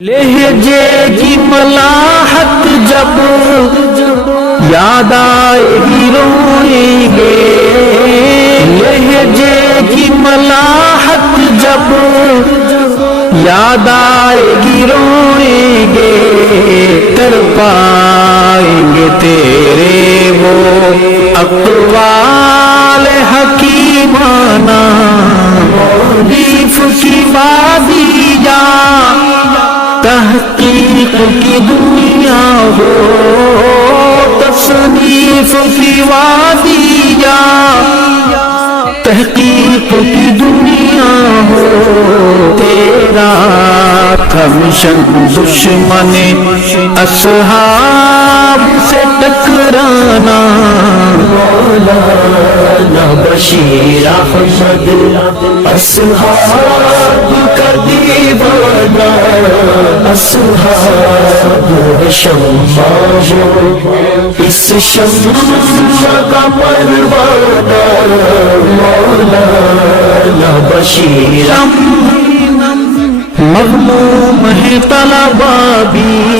لہجے کی ملاحت جب یاد آئے گی روئیں گے، لہجے کی ملاحت جب یاد آئے گی روئیں گے، تڑپائیں گے تیرے وہ اقوال حکیمانہ، تعریف کی وادی جا تحقیق کی دنیا ہو، تصنیف کی وادی یا تحقیق کی دنیا ہو، تیرا کمشن دشمن اصحاب سے ٹکرانا، مولانا بشیر احمد اصحاب کا دیوانہ، اصحاب شمع ہو اس شمع کا پروانہ، مولانا بشیر مغموم ہے طلبہ بھی